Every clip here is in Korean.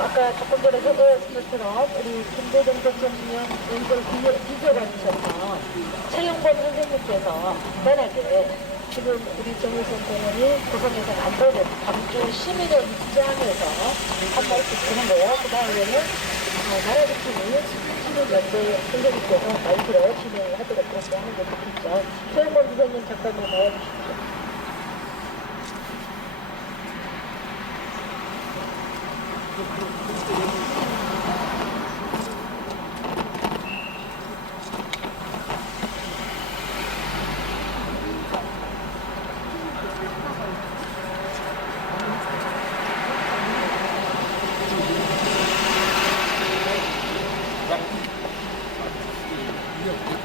아까 조금 전에 소개했던 것처럼 우리 김대중 대통령 연설 비서관이셨던 최영범 선생님께서 간단하게 지금 우리 정일성 공원이 구성에서 안 되는 광주 시민의 입장에서 한 말씀 드는 거예요. 그 다음에는 나라지킴이 시민연대 선생님께서 말들어 진행을 하도록 그렇게 하는 게 좋겠죠. 최영범 선생님 잠깐만 나와주십시오.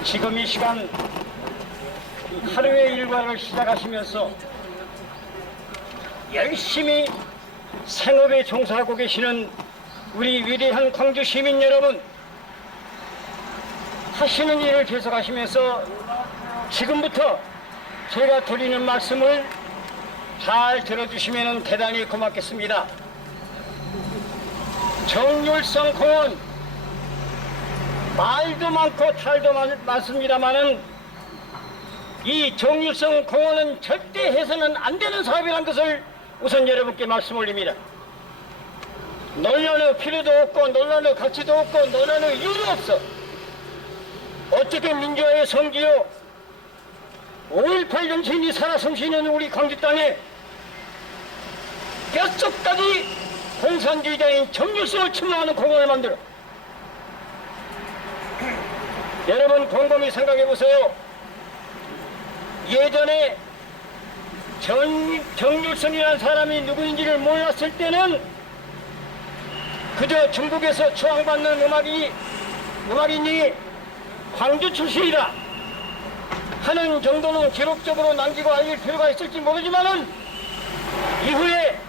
지금 이 시간 하루의 일과를 시작하시면서 열심히 생업에 종사하고 계시는 우리 위대한 광주 시민 여러분, 하시는 일을 계속하시면서 지금부터 제가 드리는 말씀을 잘 들어주시면 대단히 고맙겠습니다. 정률성 공원, 말도 많고 탈도 많습니다만은 이 정률성 공원은 절대 해서는 안 되는 사업이라는 것을 우선 여러분께 말씀 올립니다. 논란의 필요도 없고 논란의 가치도 없고 논란의 이유도 없어. 어떻게 민주화의 성지요 5.18 정신이 살아 숨쉬는 우리 광주 땅에 뼛속까지 공산주의자인 정률성을 침범하는 공원을 만들어. 여러분 곰곰이 생각해 보세요. 예전에 정률성이라는 사람이 누구인지를 몰랐을 때는 그저 중국에서 추앙받는 음악인이 광주 출신이다 하는 정도는 기록적으로 남기고 알릴 필요가 있을지 모르지만은 이후에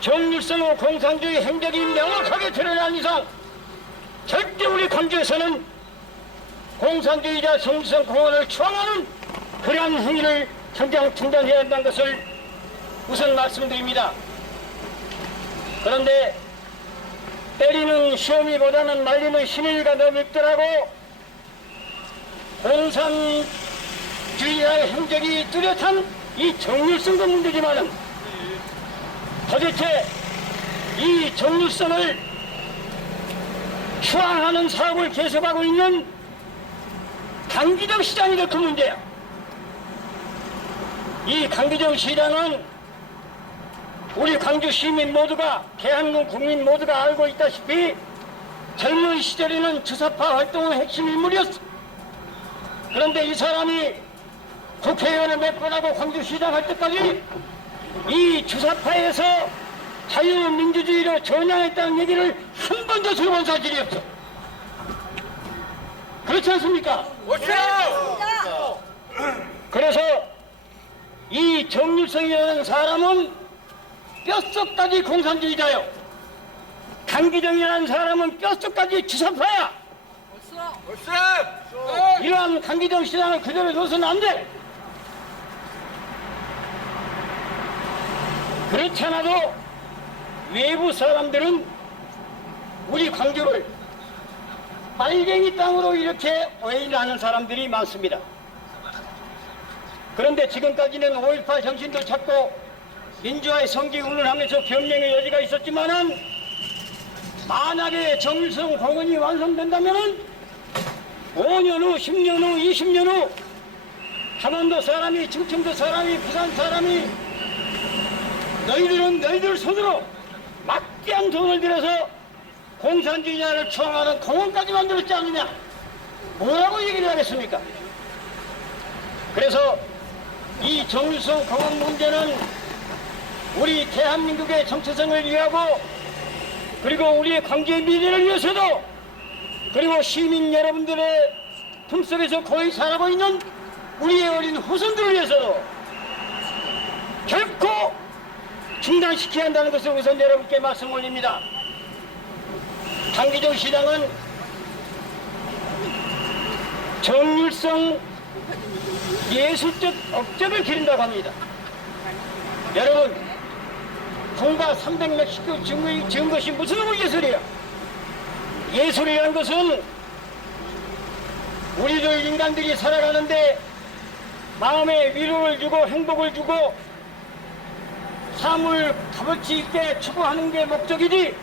정률성의 공산주의 행적이 명확하게 드러난 이상 절대 우리 광주에서는 공산주의자 정률성 공원을 추앙하는 그러한 행위를 당장 중단해야 한다는 것을 우선 말씀드립니다. 그런데 때리는 시험이보다는 말리는 신의가 더 밉더라고. 공산주의자의 행적이 뚜렷한 이 정률성도 문제지만은 도대체 이 정률성을 추앙하는 사업을 계속하고 있는 강기정 시장이 더 큰 문제야. 이 강기정 시장은 우리 광주 시민 모두가, 대한민국 국민 모두가 알고 있다시피 젊은 시절에는 주사파 활동의 핵심 인물이었어. 그런데 이 사람이 국회의원을 몇 번 하고 광주시장 할 때까지 이 주사파에서 자유민주주의로 전향했다는 얘기를 한 번도 들어본 사실이 없어. 그렇지 않습니까? 그래서 이 정률성이라는 사람은 뼛속까지 공산주의자요. 강기정이라는 사람은 뼛속까지 주사파야. 이러한 강기정 시장을 그대로 둬서는 안 돼. 그렇지 않아도 외부 사람들은 우리 광주를 빨갱이 땅으로 이렇게 오해를 하는 사람들이 많습니다. 그런데 지금까지는 5.18 정신도 찾고 민주화의 성기 운운하면서 변명의 여지가 있었지만은 만약에 정률성 공원이 완성된다면은 5년 후, 10년 후, 20년 후 강원도 사람이, 충청도 사람이, 부산 사람이 너희들은 너희들 손으로 막대한 돈을 들여서 공산주의자를 추앙하는 공원까지 만들었지 않느냐, 뭐라고 얘기를 하겠습니까? 그래서 이 정률성 공원 문제는 우리 대한민국의 정체성을 위하고, 그리고 우리의 광주의 미래를 위해서도, 그리고 시민 여러분들의 품속에서 거의 살아가고 있는 우리의 어린 후손들을 위해서도 결코 중단시켜야 한다는 것을 우선 여러분께 말씀 올립니다. 강기정 시장은 정률성 예술적 업적을 기린다고 합니다. 여러분, 공가 300몇십 지은 것이 무슨 놈의 예술이야? 예술이라는 것은 우리들 인간들이 살아가는데 마음에 위로를 주고 행복을 주고 삶을 값어치 있게 추구하는 게 목적이지.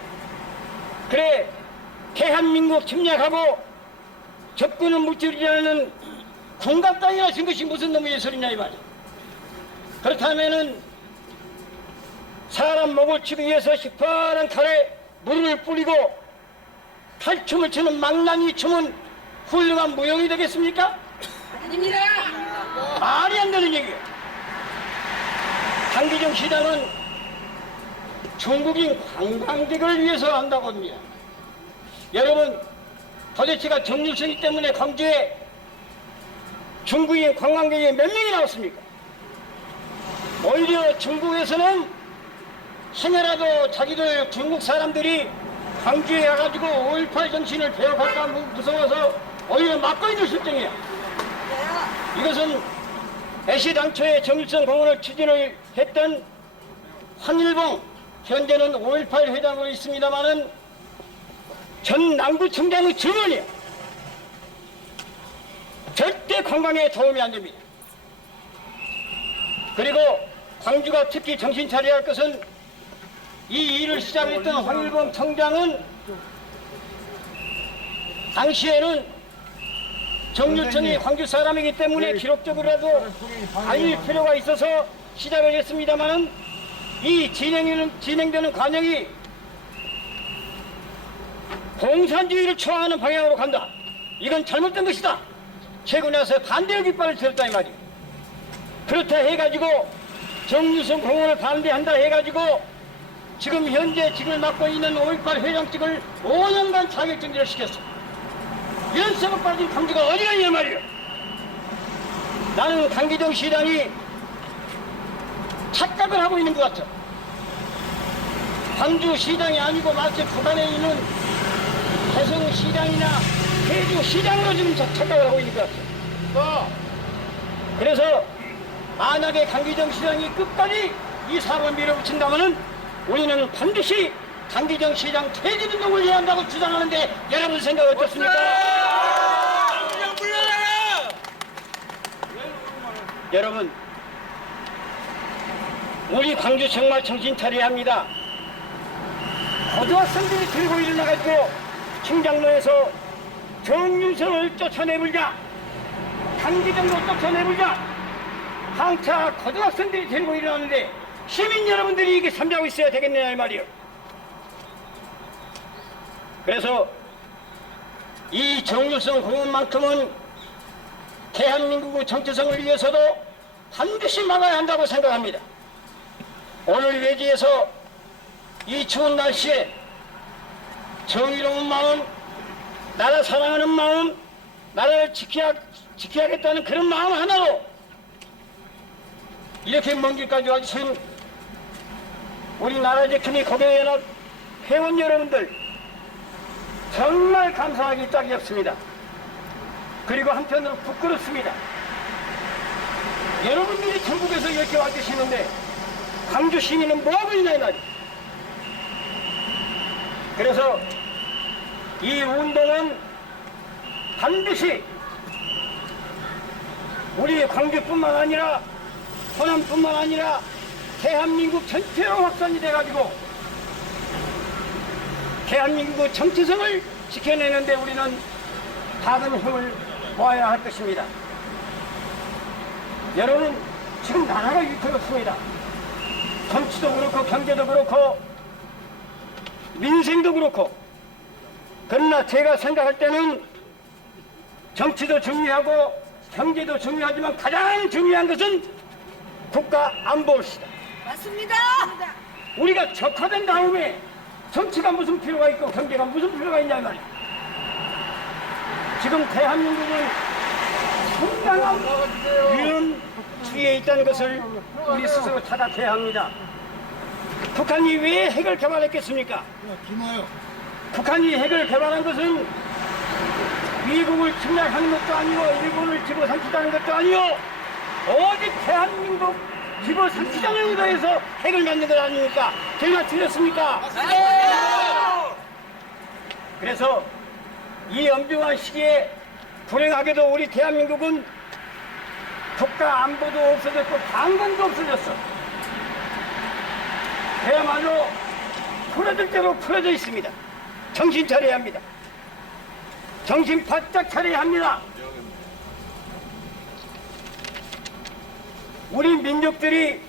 그래, 대한민국 침략하고 접근을 무찌르려는 군갑 따위나 진 것이 무슨 놈의 예술이냐 이 말이야. 그렇다면은 사람 목을 치기 위해서 시퍼런 칼에 물을 뿌리고 탈춤을 추는 망나니 춤은 훌륭한 무용이 되겠습니까? 아닙니다. 말이 안 되는 얘기예요. 강기정 시장은 중국인 관광객을 위해서 한다고 합니다. 여러분, 도대체가 정유성이 때문에 광주에 중국인 관광객이 몇 명이 나왔습니까? 오히려 중국에서는 행여라도 자기들 중국 사람들이 광주에 가가지고 5.18 정신을 배워갈까 무서워서 오히려 막고 있는 실정이야. 이것은 애시당초에 정일성 공원을 추진을 했던 황일봉, 현재는 5.18 회장으로 있습니다마는 전 남구청장의 증언이야. 절대 관광에 도움이 안 됩니다. 그리고 광주가 특히 정신 차려야 할 것은 이 일을 시작했던 황일봉 청장은 당시에는 정유청이 광주 사람이기 때문에 기록적으로라도 알릴 필요가 있어서 시작을 했습니다마는 이 진행되는 과정이 공산주의를 초하는 방향으로 간다. 이건 잘못된 것이다. 최근에 와서 반대의 깃발을 들었다 이 말이에요. 그렇다 해가지고 정유성 공원을 반대한다 해가지고 지금 현재 직을 맡고 있는 5.18 회장직을 5년간 자격정지를 시켰어. 이런 썩어 빠진 광주가 어디가 있냐 말이에요. 나는 강기정 시장이 착각을 하고 있는 것 같아. 광주 시장이 아니고 마치 북한에 있는 해성 시장이나 해주 시장으로 지금 착각을 하고 있는 것 같아. 그래서 만약에 강기정 시장이 끝까지 이 사업을 밀어붙인다면은 우리는 반드시 강기정 시장 퇴진운동을 해야 한다고 주장하는데 여러분 생각 어떻습니까? 여러분, 우리 광주 정말 정신 차려야 합니다. 고등학생들이 들고 일어나가지고 충장로에서 정윤성을 쫓아내불자, 강기정도 쫓아내불자, 항차 고등학생들이 들고 일어나는데 시민 여러분들이 이게 삼자고 있어야 되겠느냐 이 말이에요. 그래서 이 정유성 공원만큼은 대한민국의 정체성을 위해서도 반드시 막아야 한다고 생각합니다. 오늘 외지에서 이 추운 날씨에 정의로운 마음, 나라 사랑하는 마음, 나라를 지켜야겠다는 그런 마음 하나로 이렇게 먼 길까지 와주신 우리나라 지킴이 고교연합 회원 여러분들 정말 감사하기 짝이 없습니다. 그리고 한편으로 부끄럽습니다. 여러분들이 전국에서 이렇게 와주시는데 광주 시민은 뭐하고 있나 이 말이에요. 그래서 이 운동은 반드시 우리 광주뿐만 아니라 호남뿐만 아니라 대한민국 전체로 확산이 돼가지고 대한민국의 정체성을 지켜내는데 우리는 다른 힘을 모아야 할 것입니다. 여러분, 지금 나라가 위태롭습니다. 정치도 그렇고 경제도 그렇고 민생도 그렇고. 그러나 제가 생각할 때는 정치도 중요하고 경제도 중요하지만 가장 중요한 것은 국가 안보입니다. 맞습니다. 우리가 적화된 다음에 정치가 무슨 필요가 있고 경제가 무슨 필요가 있냐 말이야. 지금 대한민국은 상당한 위험 주의에 있다는 것을 우리 스스로 찾아내야 합니다. 북한이 왜 핵을 개발했겠습니까? 북한이 핵을 개발한 것은 미국을 침략하는 것도 아니고 일본을 집어삼키자는 것도 아니고 오직 대한민국 기본 상시장을 의도해서 핵을 만든 것 아닙니까? 제가 틀렸습니까? 그래서 이 엄중한 시기에 불행하게도 우리 대한민국은 국가 안보도 없어졌고 방공도 없어졌어. 그야말로 풀어질 대로 풀어져 있습니다. 정신 차려야 합니다. 정신 바짝 차려야 합니다. 우리 민족들이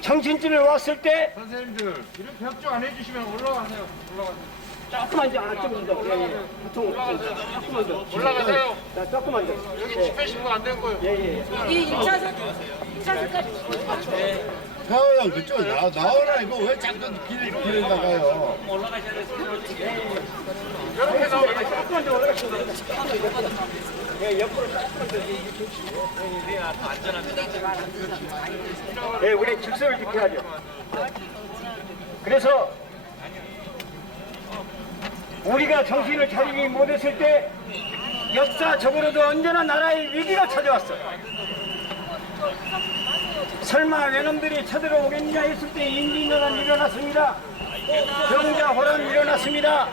정신줄을 왔을 때 선생님들 이렇게 협조 안 해주시면 올라가세요. 올라가세요. 조금만 더 안쪽으로 더. 조금만 더. 올라가세요. 자, 조금만 더. 여기 집회 신고 안 된 거예요. 예. 이 1차선까지. 형 그쪽 나오라 이거 왜 자꾸 길을 나가요? 이렇게 나오면 조금만 더 올라가시면 예, 옆으로 조금만 더. 예, 우리 질서를 지켜야죠. 그래서 우리가 정신을 차리지 못했을 때 역사적으로도 언제나 나라의 위기가 찾아왔어. 설마 외놈들이 쳐들어오겠느냐 했을 때 인민연합이 일어났습니다. 병자호란이 일어났습니다.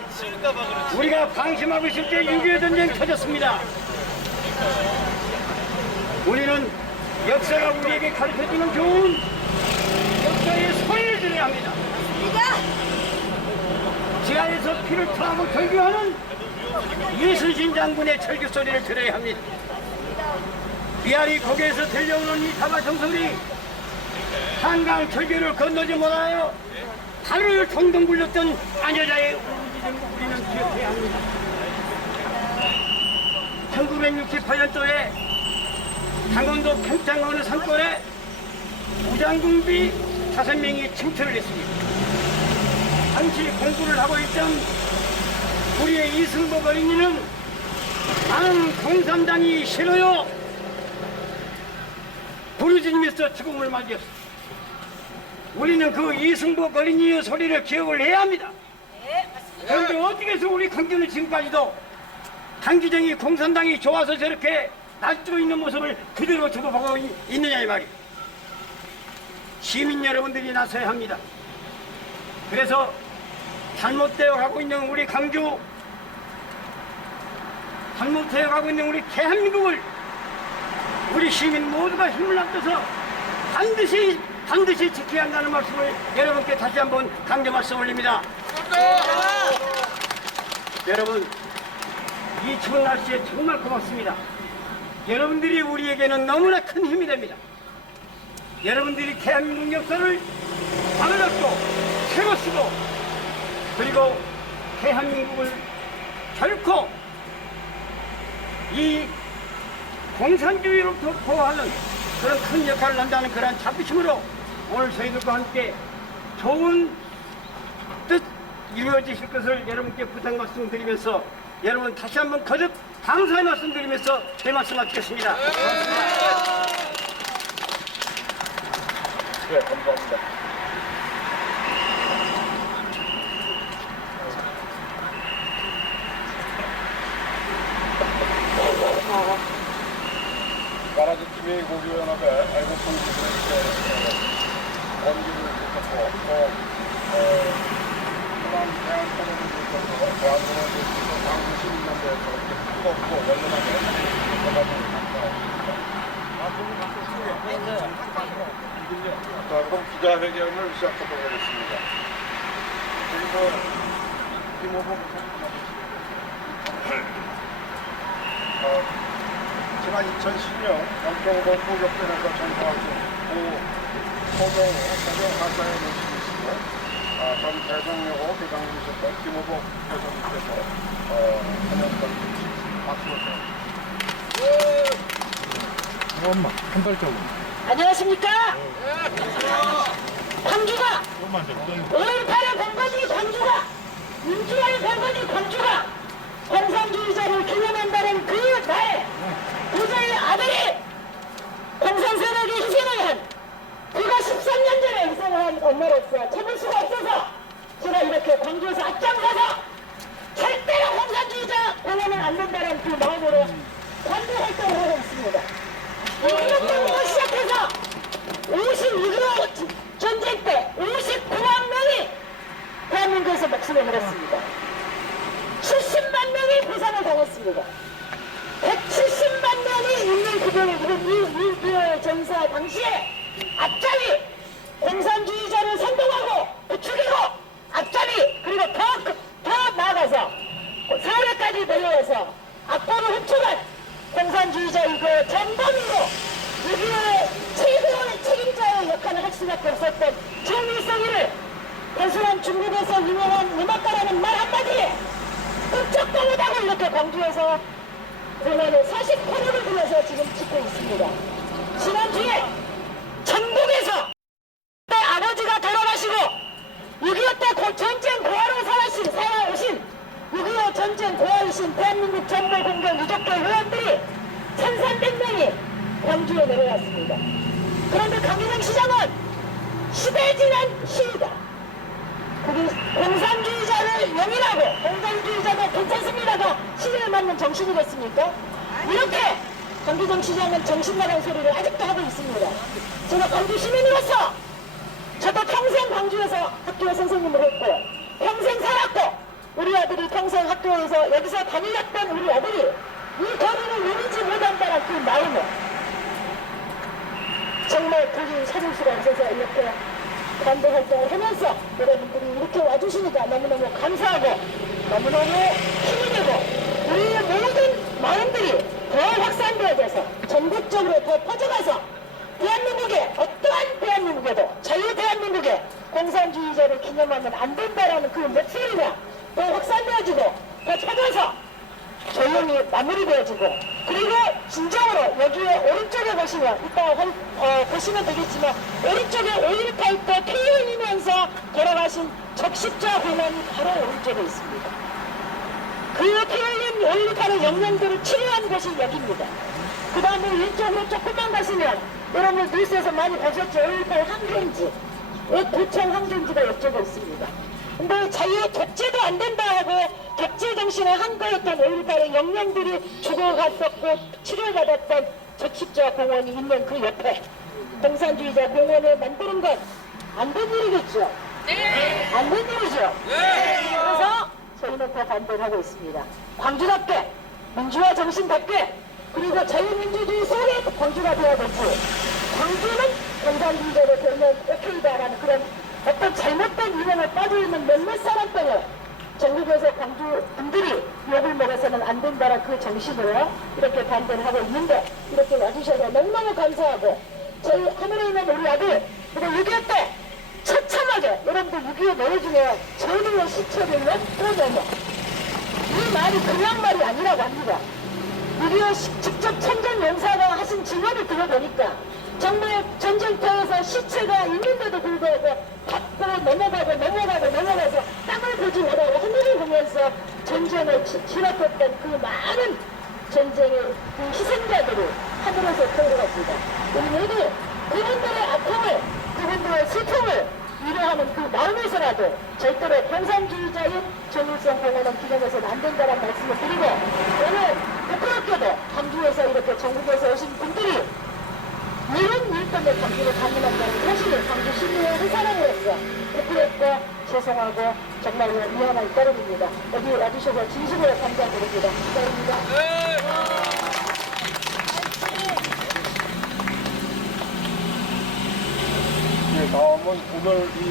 우리가 방심하고 있을 때 6.25 전쟁 터졌습니다. 우리는 역사가 우리에게 가르쳐주는 좋은 역사의 소리를 들어야 합니다. 지하에서 피를 토하고 절규하는 이순신 장군의 절규 소리를 들어야 합니다. 비아리 고개에서 들려오는 이 타바정소리, 한강 절규를 건너지 못하여 하루를 동동 굴렸던 안여자의 울부짖음 우리는 기억해야 합니다. 1968년도에 강원도 평창 어느 산골에 무장군비 5명이 침투를 했습니다. 당시 공부를 하고 있던 우리의 이승복 어린이는 나는 공산당이 싫어요 부르짖으면서 죽음을 맞이했어. 우리는 그 이승복 어린이의 소리를 기억을 해야 합니다. 그런데 어떻게 해서 우리 강주는 지금까지도 강기정이 공산당이 좋아서 저렇게 날뛰고 있는 모습을 그대로 두고보고 있느냐 이 말이에요. 시민 여러분들이 나서야 합니다. 그래서 잘못되어 가고 있는 우리 강주, 잘못되어 가고 있는 우리 대한민국을 우리 시민 모두가 힘을 합쳐서 반드시 지켜야 한다는 말씀을 여러분께 다시 한번 강조 말씀 올립니다. 여러분, 이 추운 날씨에 정말 고맙습니다. 여러분들이 우리에게는 너무나 큰 힘이 됩니다. 여러분들이 대한민국 역사를 바로잡고 새로 쓰고 그리고 대한민국을 결코 이 공산주의로부터 보호하는 그런 큰 역할을 한다는 그런 자부심으로 오늘 저희들과 함께 좋은 뜻 이루어지실 것을 여러분께 부탁 말씀드리면서 여러분 다시 한번 거듭 감사의 말씀드리면서 제 말씀 마치겠습니다. 네, 감사합니다. 가라지 TV 고교연합의 애국분 기부에 원기를 붙였고 또 호남 대한민국을 붙여서 대한민국을 붙여서 광주 시민연대에서 이렇게 뜨겁고 열렬하게 해가지고 감사합니다. 자, 그럼 기자회견을 시작하도록 하겠습니다. 그리고 김호봉 지난 2010년 영평도 포격전에서 전사하신 고 소경호 사경가사의 모시이시고 전 대성여고 대장님이셨던 김호복 교수님께서 한영권 박수로 엄마 한 발자국. 안녕하십니까? 광주가 5.18의 번거지 광주가 민주화의 번거지 광주가 공산주의자를 기념한다는 그 날에 부자의 아들이 공산세력의 희생을 한 그가 13년 전에 희생을 한 엄마로서 참을 수가 없어서 제가 이렇게 광주에서 앞장서서 절대로 공산주의자 공연은 안 된다는 그 마음으로 광주 활동을 하고 있습니다. 이 운동부터 시작해서 56.25 전쟁 때 59만 명이 대한민국에서 목숨을 잃었습니다. 70만 명이 부상을 당했습니다. 170만 명이 인명구조를 이룬 6.25 전사 당시에 앞자리 공산주의자를 선동하고 부추기고 앞자리 그리고 더 나아가서 서울에까지 내려와서 악보를 훔쳐간 공산주의자이고 전범이고 6.25의 최고의 책임자의 역할을 할 수밖에 없었던 정일성이를 단순한 중국에서 유명한 음악가라는 말 한마디에 끔찍도 못하고 이렇게 광주에서 공연을 48일을 불러서 지금 찍고 있습니다. 지난주에 전북에서 때 아버지가 돌아가시고 6.25 때 전쟁 고아로 살아오신 6.25 전쟁 고아이신 대한민국 전범공격 유족회 회원들이 1300명이 광주에 내려왔습니다. 그런데 강기정 시장은 시대지난 시위다. 그게 공산주의자를 용인하고 공산주의자가 괜찮습니다가 시대에 맞는 정신이 됐습니까? 이렇게 강기정 시장은 정신나간 소리를 아직도 하고 있습니다. 제가 광주 시민으로서 저도 평생 광주에서 학교 선생님을 했고 평생 살았고 우리 아들이 평생 학교에서 여기서 다니렸던 우리 아들이 이 거리를 누리지 못한다는 그 마음에 정말 도저히 찾을 수가 없어서 이렇게 반대 활동을 하면서 여러분들이 이렇게 와주시니까 너무너무 감사하고 너무너무 힘이 되고 우리의 모든 마음들이 더 확산되어져서 전국적으로 더 퍼져가서 대한민국에 어떠한 대한민국에도 자유 대한민국에 공산주의자를 기념하면 안 된다라는 그 목소리가 더 확산되어지고 더 퍼져서 조용히 마무리되어지고 그리고 진정으로 여기에 오른쪽에 보시면 이따 보시면 되겠지만 오른쪽에 5.18 때 피 흘리면서 돌아가신 적십자 공원이 바로 오른쪽에 있습니다. 그 피 흘린 5.18의 영령들을 치료한 곳이 여기입니다. 그 다음에 왼쪽으로 조금만 가시면 여러분 뉴스에서 많이 보셨죠? 5.18 항쟁지 도청 항쟁지가 이쪽에 있습니다. 근데 자유 독재도 안 된다 하고 독재 정신의 한거였던 5.18의 영령들이 죽어갔었고 치료받았던 적십자 공원이 있는 그 옆에 공산주의자 공원을 만드는 건 안 된 일이겠죠? 네! 안 된 일이죠? 네! 그래서 저희는 더 반대를 하고 있습니다. 광주답게 민주화 정신답게 그리고 자유민주주의 속에 광주가 되어야 되지 광주는 공산주의자로 되면 오케이다라는 그런 어떤 잘못된 유행에 빠져있는 몇몇 사람 때문에 전국에서 광주 분들이 욕을 먹어서는 안 된다는 그 정신으로 이렇게 반대를 하고 있는데 이렇게 와주셔서 너무너무 감사하고 저희 하늘에 있는 우리 아들 그리고 6.25 때 처참하게 여러분들 6.25 노래 중에 전우의 시체를 왜 끌어내냐 이 말이 그냥 말이 아니라고 합니다. 6.25 직접 천전 용사가 하신 증언을 들어보니까 정말 전쟁터에서 시체가 있는데도 불구하고 받고 넘어가서 땅을 보지 못하고 하늘을 보면서 전쟁을 치렀던 그 많은 전쟁의 그 희생자들이 하늘에서 태어났습니다. 우리 모두 그분들의 아픔을 그분들의 슬픔을 위로하는 그 마음에서라도 절대로 공산주의자인 정일성 공원은 기념해서는 안 된다는 말씀을 드리고 오늘 부끄럽게도 광주에서 이렇게 전국에서 오신 분들이 이런 일 때문에 광주를 방문한다는 사실을 광주 시민의 한 사람으로서 부끄럽고 죄송하고 정말로 미안할 따름입니다. 여기 와주셔서 진심으로 감사드립니다. 감사합니다. 네, 다음은 오늘 이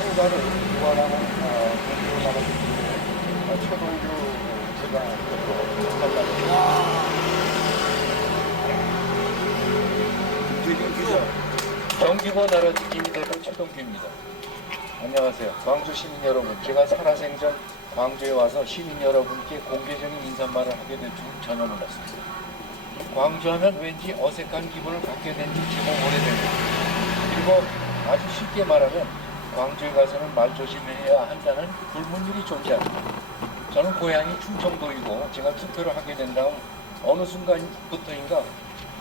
행사를 주관하는 공주 나라주의 최동규 지사님으로 감사합니다. 경기고 나라지킴이대표 최동규입니다. 안녕하세요. 광주 시민 여러분, 제가 살아생전 광주에 와서 시민 여러분께 공개적인 인사말을 하게 될 줄 전혀 몰랐습니다. 광주하면 왠지 어색한 기분을 갖게 된 지 제법 오래됩니다. 그리고 아주 쉽게 말하면 광주에 가서는 말 조심해야 한다는 불문율이 존재합니다. 저는 고향이 충청도이고 제가 투표를 하게 된 다음 어느 순간부터인가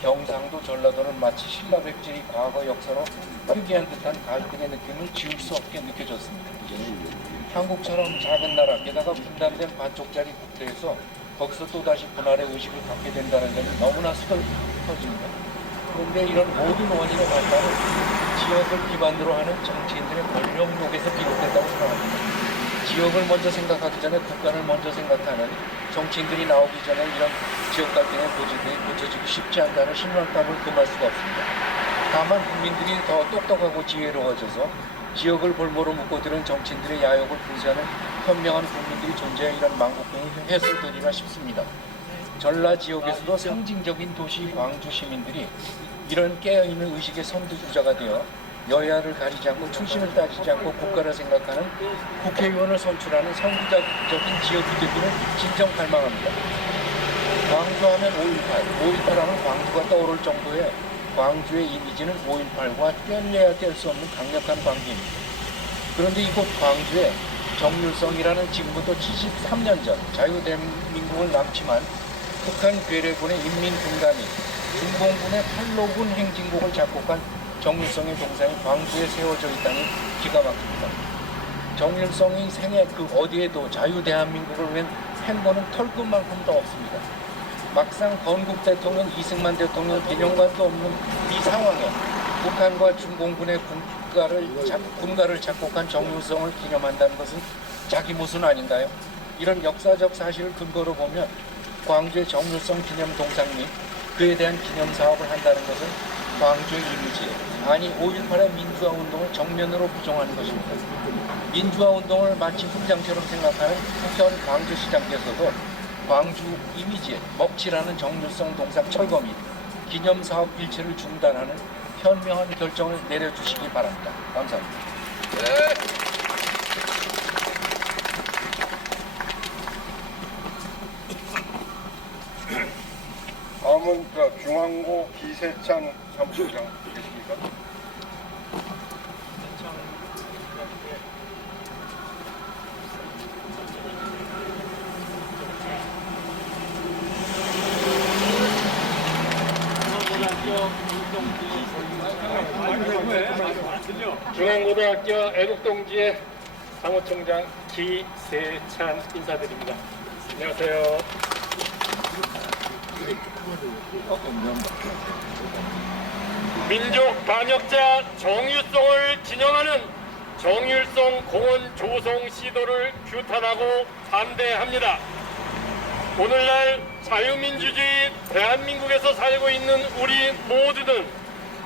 경상도 전라도는 마치 신라백제의 과거 역사로 표기한 듯한 갈등의 느낌을 지울 수 없게 느껴졌습니다. 한국처럼 작은 나라 게다가 분단된 반쪽짜리 국토에서 거기서 또다시 분할의 의식을 갖게 된다는 점이 너무나 슬퍼집니다. 그런데 이런 모든 원인의 발단은 지역을 기반으로 하는 정치인들의 권력욕에서 비롯된다고 생각합니다. 지역을 먼저 생각하기 전에 국가를 먼저 생각하는 정치인들이 나오기 전에 이런 지역 갈등의 고지들이 고쳐지기 쉽지 않다는 실망감을 금할 수가 없습니다. 다만 국민들이 더 똑똑하고 지혜로워져서 지역을 볼모로 묶어들은 정치인들의 야욕을 분쇄하는 현명한 국민들이 존재해 이런 망국병이 해소되리라 싶습니다. 전라 지역에서도 상징적인 도시 광주 시민들이 이런 깨어있는 의식의 선두주자가 되어 여야를 가리지 않고 출신을 따지지 않고 국가를 생각하는 국회의원을 선출하는 선구자적인 지역이 되기를 진정 갈망합니다. 광주하면 5.18 하면 광주가 떠오를 정도의 광주의 이미지는 5.18과 뗄래야 뗄 수 없는 강력한 관계입니다. 그런데 이곳 광주에 정률성이라는 지금부터 73년 전 자유대한민국을 남침한 북한 괴뢰군의 인민군감이 중공군의 팔로군 행진곡을 작곡한 정률성의 동상이 광주에 세워져 있다니 기가 막힙니다. 정률성의 생애 그 어디에도 자유대한민국을 위한 행보는 털끝만큼도 없습니다. 막상 건국 대통령 이승만 대통령 개념관도 없는 이 상황에 북한과 중공군의 군가를 작곡한 정률성을 기념한다는 것은 자기무슨 아닌가요? 이런 역사적 사실을 근거로 보면 광주의 정률성 기념 동상 및 그에 대한 기념 사업을 한다는 것은 광주의 이미지, 아니 5.18의 민주화 운동을 정면으로 부정하는 것입니다. 민주화 운동을 마치 훈장처럼 생각하는 현 광주시장께서도 광주 이미지에 먹칠하는 정률성 동상 철거 및 기념 사업 일체를 중단하는 현명한 결정을 내려주시기 바랍니다. 감사합니다. 다음은 중앙고 기세찬 사무총장 계십니까? 중앙고등학교 애국동지회 사무총장 기세찬 인사드립니다. 안녕하세요. 민족 반역자 정율성을 기념하는 정율성 공원 조성 시도를 규탄하고 반대합니다. 오늘날 자유민주주의 대한민국에서 살고 있는 우리 모두는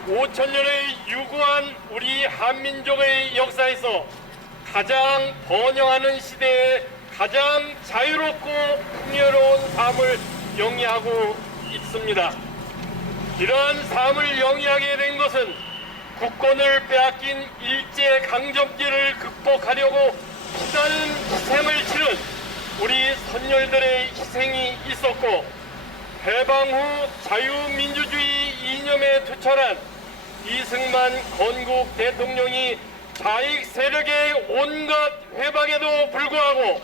5,000년의 유구한 우리 한민족의 역사에서 가장 번영하는 시대에 가장 자유롭고 풍요로운 삶을 영위하고 있습니다. 이러한 삶을 영위하게 된 것은 국권을 빼앗긴 일제강점기를 극복하려고 피다는 희생을 치른 우리 선열들의 희생이 있었고, 해방 후 자유민주주의 이념에 투철한 이승만 건국 대통령이 좌익 세력의 온갖 회방에도 불구하고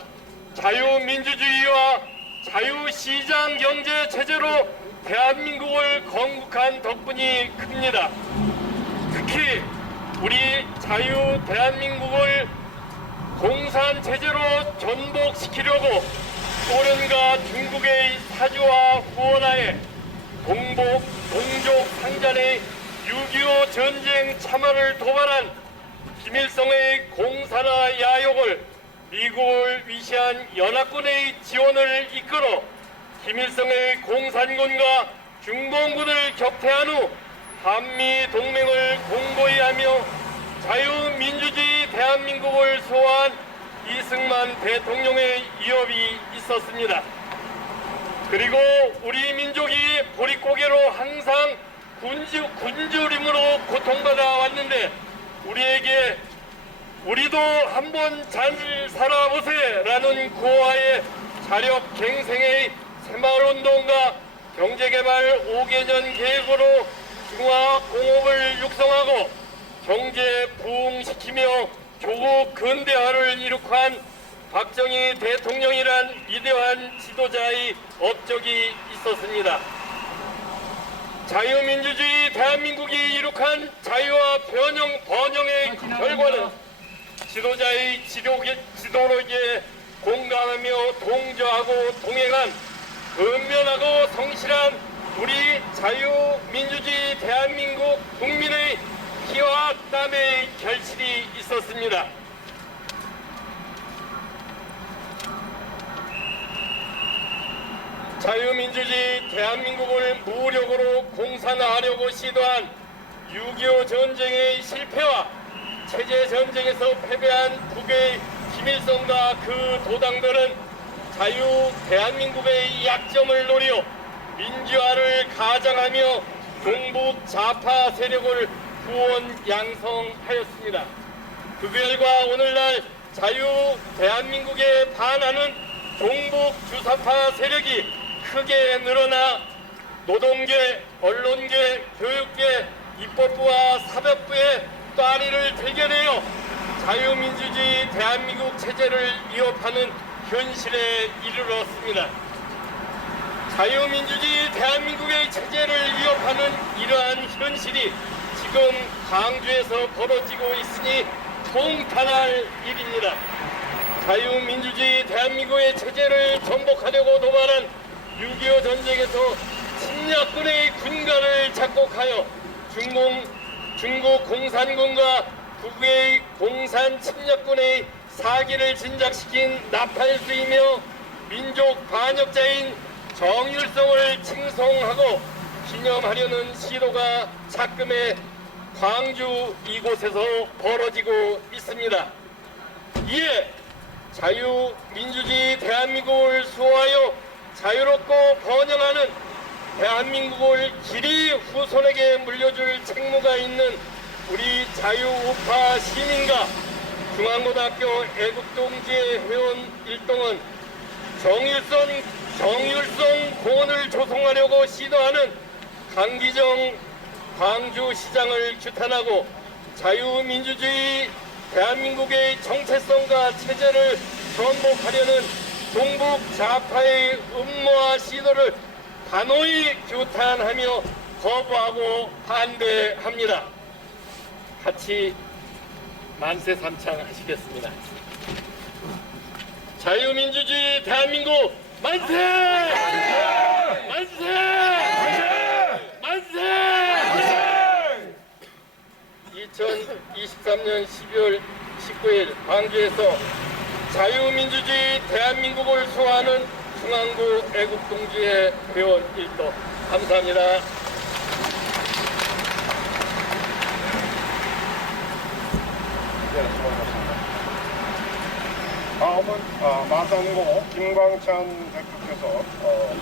자유민주주의와 자유시장 경제 체제로 대한민국을 건국한 덕분이 큽니다. 특히 우리 자유 대한민국을 공산 체제로 전복시키려고 소련과 중국의 사주와 후원하에 동족 상잔의 6.25 전쟁 참화를 도발한 김일성의 공산화 야욕을 미국을 위시한 연합군의 지원을 이끌어 김일성의 공산군과 중공군을 격퇴한 후 한미 동맹을 공고히 하며 자유민주주의 대한민국을 소화한 이승만 대통령의 위협이 있었습니다. 그리고 우리 민족이 보릿고개로 항상 굶주림으로 고통받아 왔는데 우리에게 우리도 한번 잘 살아보세 라는 구호하에 자력 갱생의 새마을운동과 경제개발 5개년 계획으로 중화공업을 육성하고 경제 부흥시키며 조국 근대화를 이룩한 박정희 대통령이란 위대한 지도자의 업적이 있었습니다. 자유민주주의 대한민국이 이룩한 자유와 번영의 결과는 지도자의 지도로에 공감하며 동조하고 동행한 근면하고 성실한 우리 자유민주주의 대한민국 국민의 피와 땀의 결실이 있었습니다. 자유민주주의 대한민국을 무력으로 공산화하려고 시도한 6.25 전쟁의 실패와 체제 전쟁에서 패배한 북의 김일성과 그 도당들은 자유 대한민국의 약점을 노려 민주화를 가장하며 동북 좌파 세력을 후원 양성하였습니다. 그 결과 오늘날 자유 대한민국에 반하는 동북 주사파 세력이 크게 늘어나 노동계, 언론계, 교육계, 입법부와 사법부의 또아리를 대결하여 자유민주주의 대한민국 체제를 위협하는 현실에 이르렀습니다. 자유민주주의 대한민국의 체제를 위협하는 이러한 현실이 지금 광주에서 벌어지고 있으니 통탄할 일입니다. 자유민주주의 대한민국의 체제를 전복하려고 도발한 6.25 전쟁에서 침략군의 군가를 작곡하여 중국 공산군과 북의 공산 침략군의 사기를 진작시킨 나팔수이며 민족 반역자인 정일성을 칭송하고 기념하려는 시도가 작금의 광주 이곳에서 벌어지고 있습니다. 이에 자유민주주의 대한민국을 수호하여 자유롭고 번영하는 대한민국을 길이 후손에게 물려줄 책무가 있는 우리 자유우파 시민과 중앙고등학교 애국동지회 회원 일동은 정일성 공원을 조성하려고 시도하는 강기정 광주시장을 규탄하고 자유민주주의 대한민국의 정체성과 체제를 전복하려는 동북 좌파의 음모와 시도를 단호히 규탄하며 거부하고 반대합니다. 같이 만세 삼창 하시겠습니다. 자유민주주의 대한민국 만세! 만세! 만세! 2023년 12월 19일 광주에서 자유민주주의 대한민국을 수호하는 중앙구 애국동지회 회원 일도 감사합니다. 네, 수고하셨습니다. 다음은 마산고 김광찬 대표께서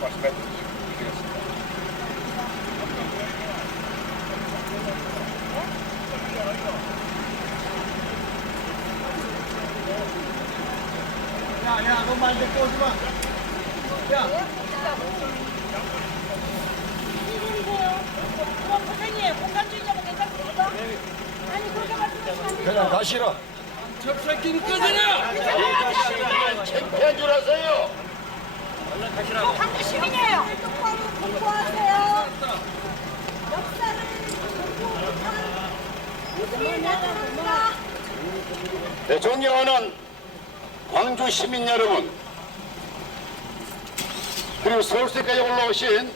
말씀해 주시겠습니다. 야, 너 말 듣고 오지 마. 야. 그럼 선생님, 공산주의자가 괜찮습니까? 아니, 그렇게 말씀하시면 안 돼요. 그냥 가시라. 접새끼는 끄지냐? 창피한 줄 아세요? 저 광주 시민이에요. 똑바로 공부하세요. 역사를 공부 못한 무슨 나라입니다. 네, 존경하는 광주 시민 여러분, 그리고 서울시까지 올라오신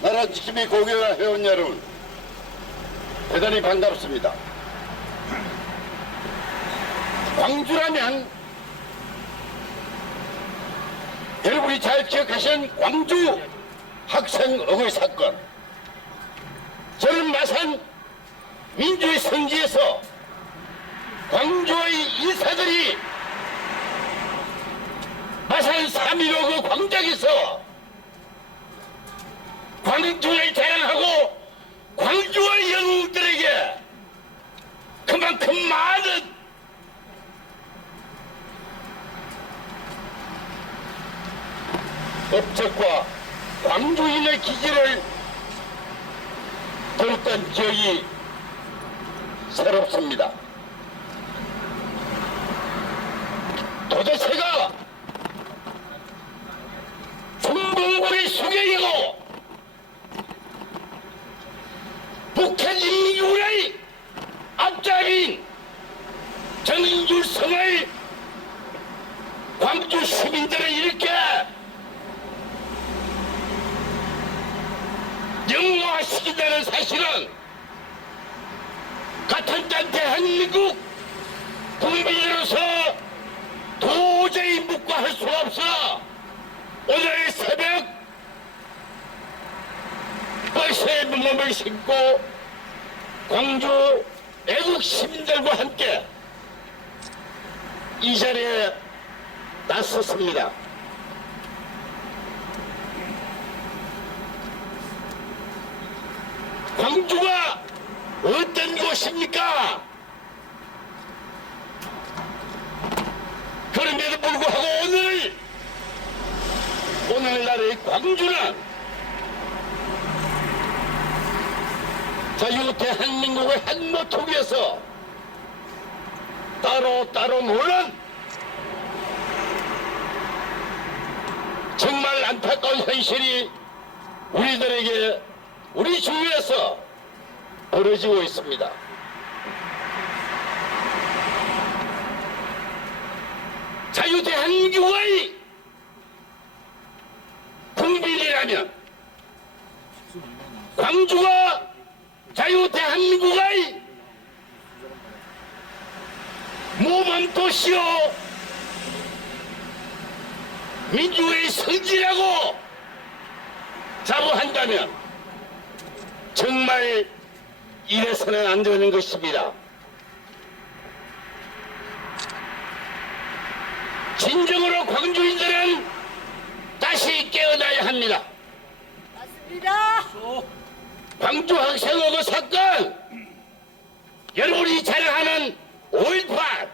나라지킴이 고교회 회원 여러분, 대단히 반갑습니다. 광주라면 여러분이 잘 기억하신 광주 학생 억울 사건, 저는 마산 민주의 성지에서 광주의 인사들이 마산 3.15 그 광장에서 광주를 자랑하고 광주의 영웅들에게 그만큼 많은 업적과 광주인의 기질을 들었던 기억이 새롭습니다. 도대체가 중동군의 수경이고 북한인민군의 앞잡이인 정일성을 광주 시민들은 이렇게 있다는 사실은 같은 땅 대한민국 국민으로서 도저히 묵과할 수가 없어. 오늘 새벽 버스에 몸을 싣고 광주 애국 시민들과 함께 이 자리에 나섰습니다. 광주가 어떤 곳입니까? 그럼에도 불구하고 오늘날의 광주는 자유 대한민국의 한 모퉁이에서 따로 노는 정말 안타까운 현실이 우리들에게 우리 주위에서 벌어지고 있습니다. 자유 대한민국의 국민이라면 광주가 자유 대한민국의 모범 도시요 민주의 성지라고 자부한다면 정말 이래서는 안 되는 것입니다. 진정으로 광주인들은 다시 깨어나야 합니다. 맞습니다. 광주 학생어그 사건, 여러분이 잘 아는 5.18,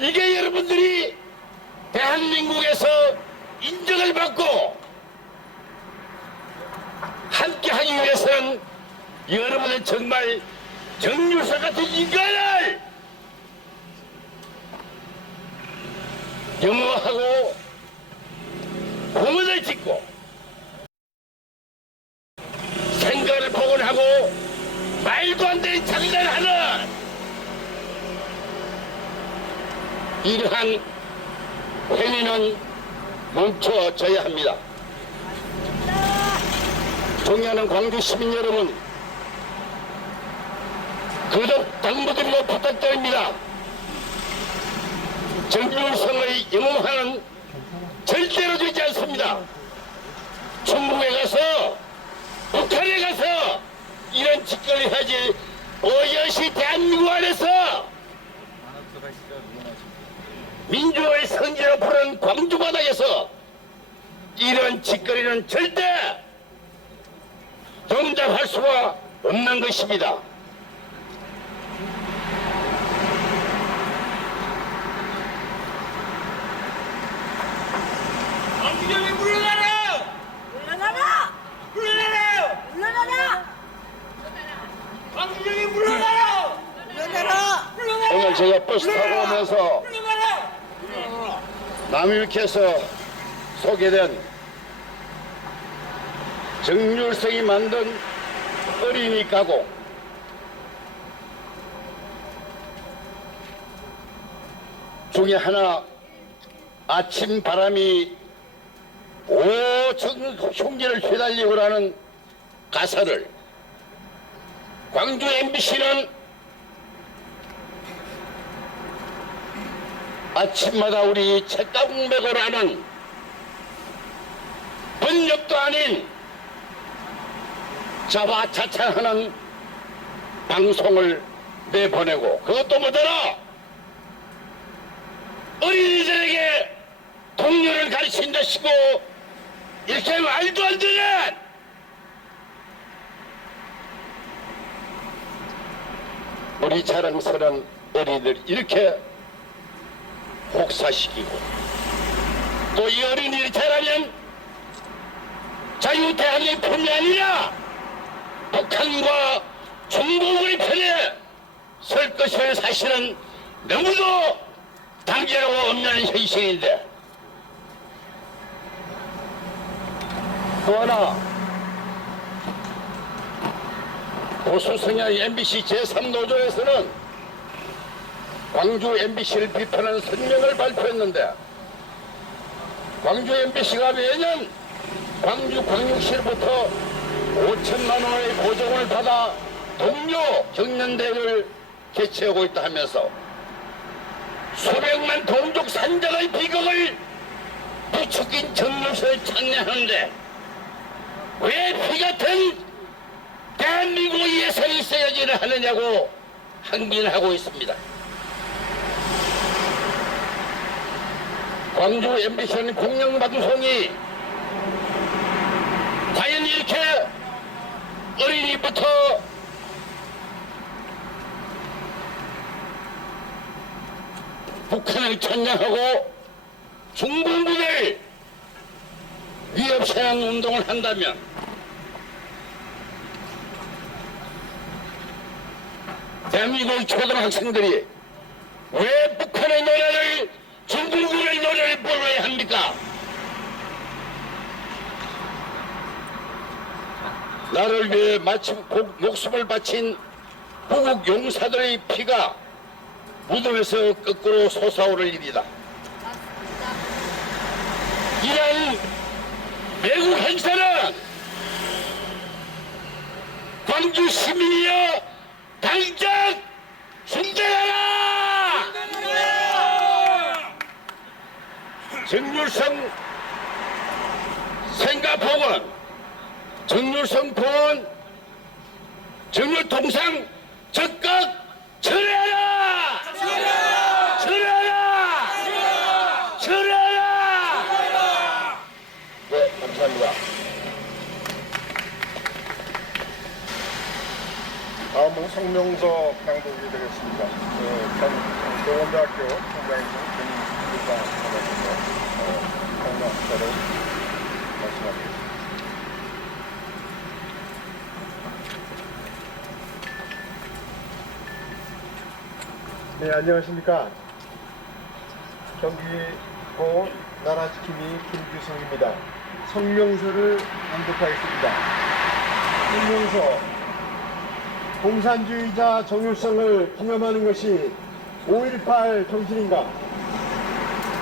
이게 여러분들이 대한민국에서 인정을 받고 함께하기 위해서는 여러분은 정말 정유사 같은 인간을 영어하고 공헌을 짓고 생각을 복원하고 말도 안 되는 장난을 하는 이러한 행위는 멈춰져야 합니다. 존경하는 광주 시민 여러분, 거듭 당부드리고 부탁드립니다. 정유성의 영웅화는 절대로 되지 않습니다. 중국에 가서 북한에 가서 이런 짓거리 하지 오여시 대한민국 안에서 민주의 성지로 푸른 광주 바닥에서 이런 짓거리는 절대 용납할 수가 없는 것입니다. 광주점이 물러나라! 물러나라! 물러나라! 물러나라! 광주점이 물러나라! 물러나라! 오늘 제가 버스 타고 오면서 물러나라! 남유께서 소개된 정률성이 만든 어린이 가곡, 중에 하나 아침 바람이 오천 흉기를 휘날리고 라는 가사를 광주 MBC는 아침마다 우리 책가방 메고라는 번역도 아닌 자화자찬하는 방송을 내보내고, 그것도 뭐더라 어린이들에게 동료를 가르친다 시고 이렇게 말도 안 되는 우리 자랑스러운 어린이들 이렇게 혹사시키고, 또 이 어린이들이 자라면 자유 대한민국 편이 아니라 북한과 중국의 편에 설 것을 사실은 너무도 당연하고 없는 현실인데, 또 하나 보수성향 MBC 제3노조에서는 광주 MBC를 비판하는 성명을 발표했는데, 광주 MBC가 매년 광주 광역시로부터 5천만 원의 고정을 받아 동료 경연대회를 개최하고 있다 하면서 수백만 동족 산적의 비극을 부추긴 정유서를 찬양하는데 왜 피 같은 대한민국의 예산이 있어야지를 하느냐고 항변하고 있습니다. 광주 MBC는 공영방송이 과연 이렇게 어린이부터 북한을 찬양하고 중공군을 위협사양 운동을 한다면 대한민국 초등학생들이 왜 북한의 노래를 중공군의 노래를 불러야 합니까? 나를 위해 목숨을 바친 구국 용사들의 피가 무덤에서 거꾸로 솟아오를 일이다. 이런 매국 행사는 광주 시민이여 당장 중단하라! 정률성 생가폭언, 정률성 폭언, 정률통상 적극 철회하라! 철회하라! 철회하라! 네, 감사합니다. 다음은 성명서 낭독이 되겠습니다. 전 동원대학교 총장이신 김일사 사장님께서 성명서를 말씀하시겠습니다. 네, 안녕하십니까. 경기고 나라지킴이 김규성입니다. 성명서를 낭독하겠습니다. 성명서. 공산주의자 정율성을 기념하는 것이 5.18 정신인가?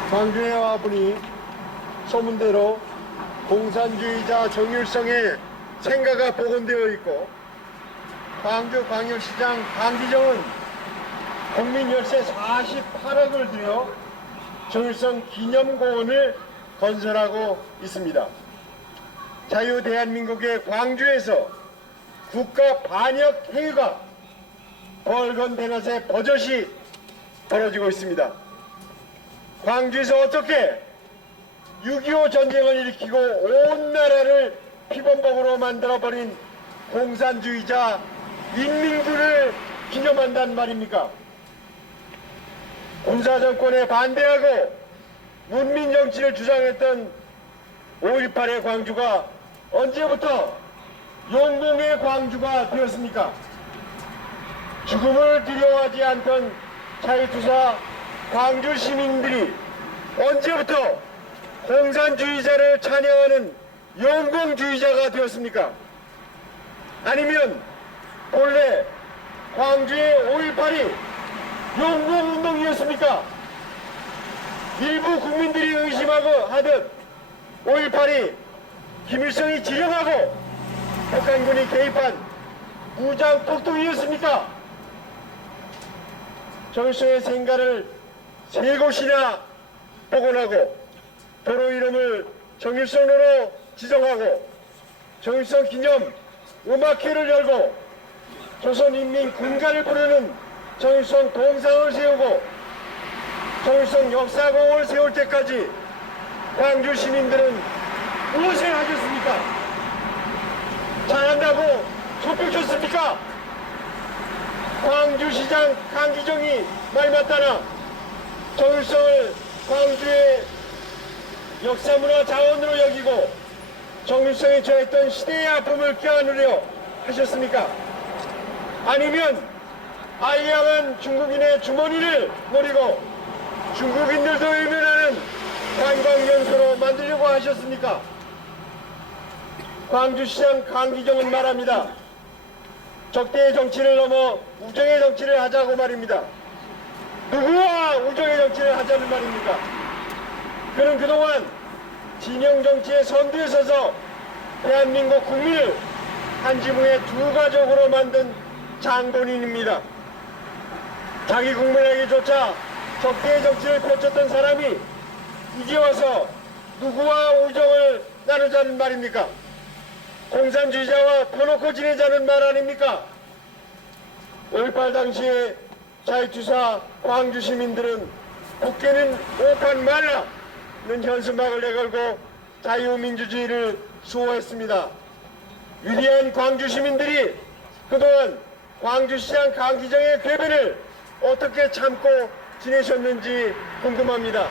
광주에 와보니 소문대로 공산주의자 정율성의 생가가 복원되어 있고 광주광역시장 강기정은 국민 열세 48억을 들여 정율성 기념공원을 건설하고 있습니다. 자유 대한민국의 광주에서 국가 반역 행위가 벌건 대낮에 버젓이 벌어지고 있습니다. 광주에서 어떻게 6.25 전쟁을 일으키고 온 나라를 피범벅으로 만들어버린 공산주의자 인민군을 기념한단 말입니까? 군사정권에 반대하고 문민정치를 주장했던 5.18의 광주가 언제부터 용궁의 광주가 되었습니까? 죽음을 두려워하지 않던 자유투사 광주 시민들이 언제부터 공산주의자를 찬양하는 용궁주의자가 되었습니까? 아니면 본래 광주의 5.18이 용궁운동이었습니까? 일부 국민들이 의심하고 하듯 5.18이 김일성이 지령하고 북한군이 개입한 무장폭동이었습니까? 정일성의 생가를 3곳이나 복원하고 도로 이름을 정일성로로 지정하고 정일성 기념 음악회를 열고 조선인민 군가를 부르는 정일성 동상을 세우고 정일성 역사공을 세울 때까지 광주 시민들은 무엇을 하겠습니까? 잘한다고 손뼉 쳤습니까? 광주시장 강기정이 말 맞다나 정일성을 광주의 역사문화 자원으로 여기고 정일성이 처했던 시대의 아픔을 껴안으려 하셨습니까? 아니면 알량한 중국인의 주머니를 노리고 중국인들도 외면하는 관광명소로 만들려고 하셨습니까? 광주시장 강기정은 말합니다. 적대의 정치를 넘어 우정의 정치를 하자고 말입니다. 누구와 우정의 정치를 하자는 말입니까? 그는 그동안 진영 정치의 선두에 서서 대한민국 국민을 한 지붕에 두 가족으로 만든 장본인입니다. 자기 국민에게조차 적대의 정치를 펼쳤던 사람이 이제 와서 누구와 우정을 나누자는 말입니까? 공산주의자와 터놓고 지내자는 말 아닙니까? 5.18 당시에 자유투사 광주 시민들은 국회는 오판 말라는 현수막을 내걸고 자유민주주의를 수호했습니다. 위대한 광주 시민들이 그동안 광주시장 강기정의 궤변을 어떻게 참고 지내셨는지 궁금합니다.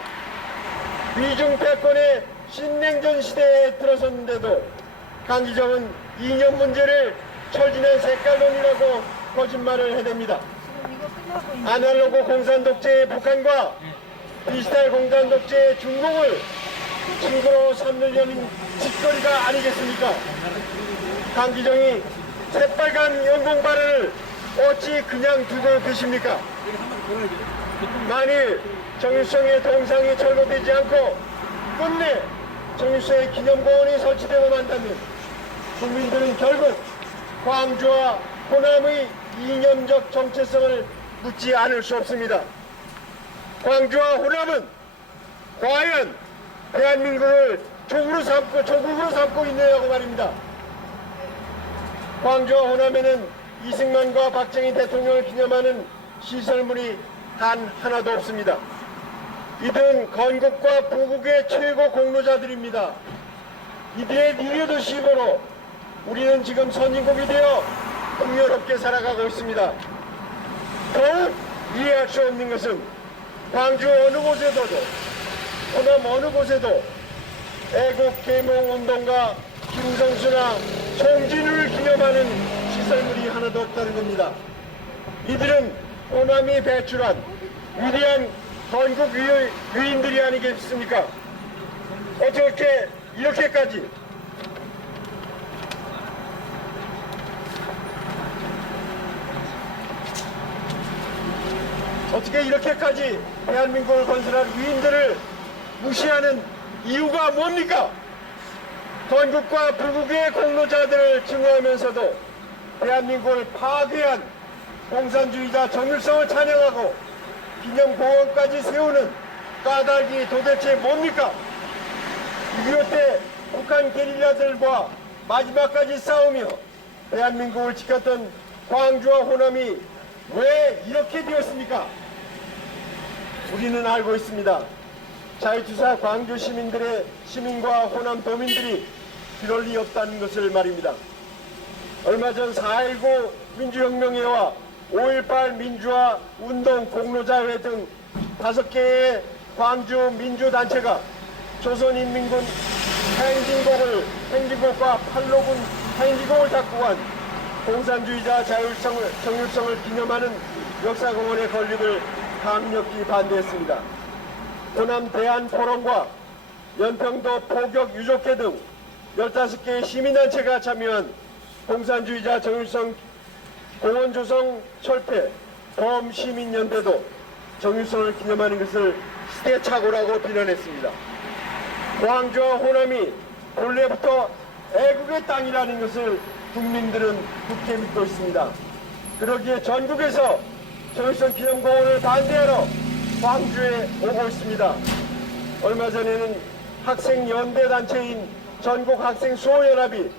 위중패권의 신냉전 시대에 들어섰는데도 강기정은 이념 문제를 철진한 색깔론이라고 거짓말을 해댑니다. 아날로그 공산 독재의 북한과 디지털 공산 독재의 중국을 친구로 삼으려는 짓거리가 아니겠습니까? 강기정이 새빨간 연공 발언을 어찌 그냥 두고 계십니까? 만일 정일성의 동상이 철거되지 않고 끝내 정일성의 기념공원이 설치되고 난다면 국민들은 결국 광주와 호남의 이념적 정체성을 묻지 않을 수 없습니다. 광주와 호남은 과연 대한민국을 조국으로 삼고 있느냐고 말입니다. 광주와 호남에는 이승만과 박정희 대통령을 기념하는 시설물이 단 하나도 없습니다. 이들은 건국과 부국의 최고 공로자들입니다. 이들의 니르도 시보로 우리는 지금 선진국이 되어 풍요롭게 살아가고 있습니다. 더욱 이해할 수 없는 것은 광주 어느 곳에서도 호남 어느 곳에도 애국 계몽운동가 김성수나 송진우를 기념하는 시설물이 하나도 없다는 겁니다. 이들은 호남이 배출한 위대한 건국 위인들이 아니겠습니까? 어떻게 이렇게까지 대한민국을 건설한 위인들을 무시하는 이유가 뭡니까? 건국과 부국의 공로자들을 증오하면서도 대한민국을 파괴한 공산주의자 정일성을 찬양하고 기념공원까지 세우는 까닭이 도대체 뭡니까? 6.25 때 북한 게릴라들과 마지막까지 싸우며 대한민국을 지켰던 광주와 호남이 왜 이렇게 되었습니까? 우리는 알고 있습니다. 자유투사 광주 시민과 호남 도민들이 그럴 리 없다는 것을 말입니다. 얼마 전 4.19 민주혁명회와 5.18 민주화 운동 공로자회 등 5개의 광주 민주단체가 조선인민군 행진곡과 팔로군 행진곡을 작곡한 공산주의자 정일성을 기념하는 역사공원의 건립을 강력히 반대했습니다. 호남 대한포럼과 연평도 포격 유족회 등 15개의 시민단체가 참여한 공산주의자 정일성 공원 조성 철폐 범시민연대도 정일성을 기념하는 것을 시대착오라고 비난했습니다. 광주와 호남이 본래부터 애국의 땅이라는 것을 국민들은 굳게 믿고 있습니다. 그러기에 전국에서 정일성 기념공원을 반대하러 광주에 오고 있습니다. 얼마 전에는 학생연대단체인 전국학생수호연합이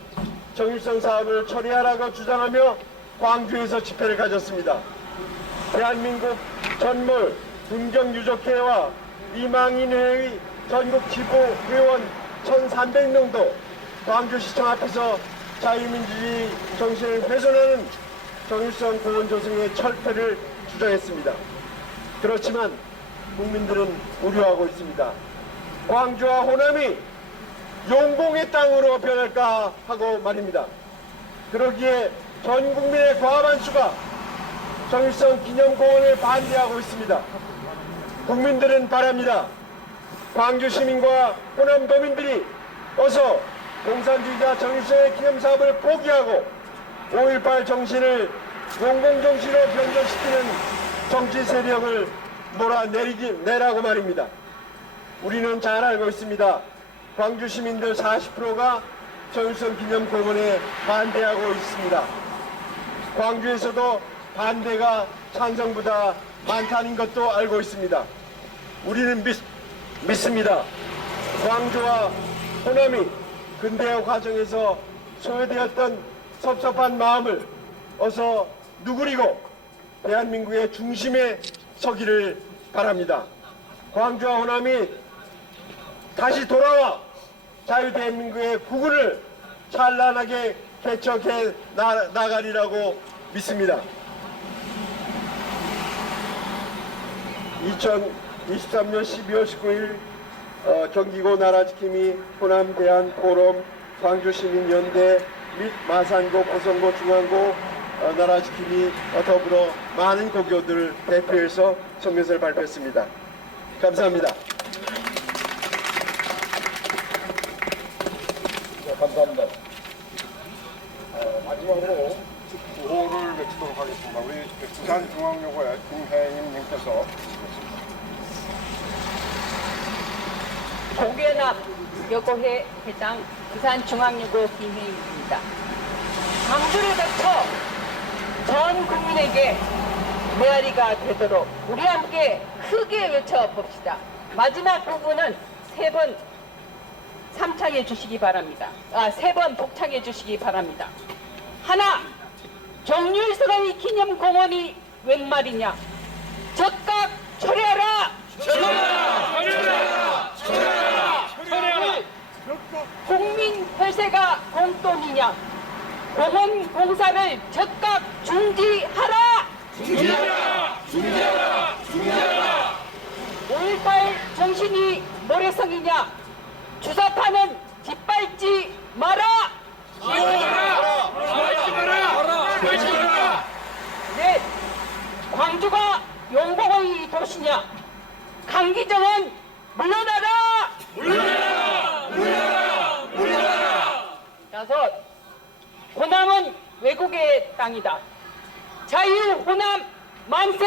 정일성 사업을 처리하라고 주장하며 광주에서 집회를 가졌습니다. 대한민국 전몰 군경유족회와 미망인회의 전국 지부 회원 1,300명도 광주시청 앞에서 자유민주주의 정신을 훼손하는 정일성 공원 조성의 철폐를 주장했습니다. 그렇지만 국민들은 우려하고 있습니다. 광주와 호남이 용공의 땅으로 변할까 하고 말입니다. 그러기에 전 국민의 과반수가 정일성 기념공원을 반대하고 있습니다. 국민들은 바랍니다. 광주 시민과 호남 도민들이 어서 공산주의자 정일성의 기념사업을 포기하고 5.18 정신을 용공정신으로 변절시키는 정치 세력을 몰아내라고 말입니다. 우리는 잘 알고 있습니다. 광주 시민들 40%가 정일성 기념공원에 반대하고 있습니다. 광주에서도 반대가 찬성보다 많다는 것도 알고 있습니다. 우리는 믿습니다. 광주와 호남이 근대화 과정에서 소외되었던 섭섭한 마음을 어서 누그리고 대한민국의 중심에 서기를 바랍니다. 광주와 호남이 다시 돌아와 자유대한민국의 국군을 찬란하게 개척해 나가리라고 믿습니다. 2023년 12월 19일 경기고 나라지킴이 호남 대한 포럼 광주시민연대 및 마산고 고성고 중앙고 나라지킴이 더불어 많은 고교들을 대표해서 성명서를 발표했습니다. 감사합니다. 네, 감사합니다. 마지막으로 구호를 외치도록 하겠습니다. 우리 부산중앙여고의 김혜임님께서 조계남 여고회 회장 부산중앙여고 김혜임입니다. 광주를 거쳐 전 국민에게 메아리가 되도록 우리 함께 크게 외쳐봅시다. 마지막 부분은 세 번 삼창해 주시기 바랍니다. 세 번 복창해 주시기 바랍니다. 하나, 정유일서가의 기념공원이 웬 말이냐? 적각 철회하라! 국민 회세가 공돈이냐? 공원 공사를 적각 중지하라! 5.18 정신이 모래성이냐? 주사파는 짓밟지 마라! 넷, 광주가 용복의 도시냐? 강기정은 물러나라! 다섯, 호남은 외국의 땅이다. 자유 호남 만세!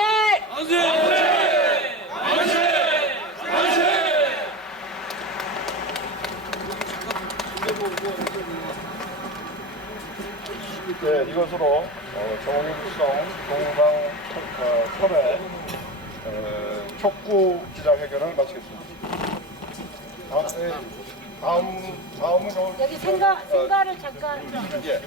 네, 이것으로 정일성 동강 철회 촉구 기자회견을 마치겠습니다. 다음은 여기 생가를 잠깐. 예.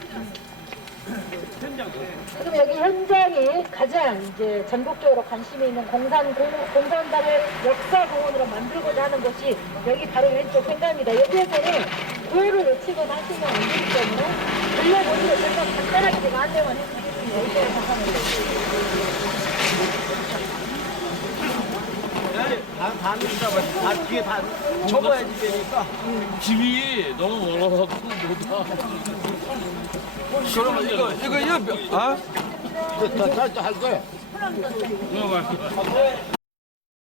지금 여기 현장이 가장 이제 전국적으로 관심이 있는 공산당을 역사공원으로 만들고자 하는 것이 여기 바로 왼쪽 생가입니다. 여기에서는 구호를 외치거나 하시면 안 되기 때문에 들려보시고 제가 간단하게 제가 안내만 해드리겠습니다. 여기서 감사합니다. 다 뒤에 다 접어야지 되니까. 집이 너무 멀어서 못와. 그러면 이거 아? 할 거야.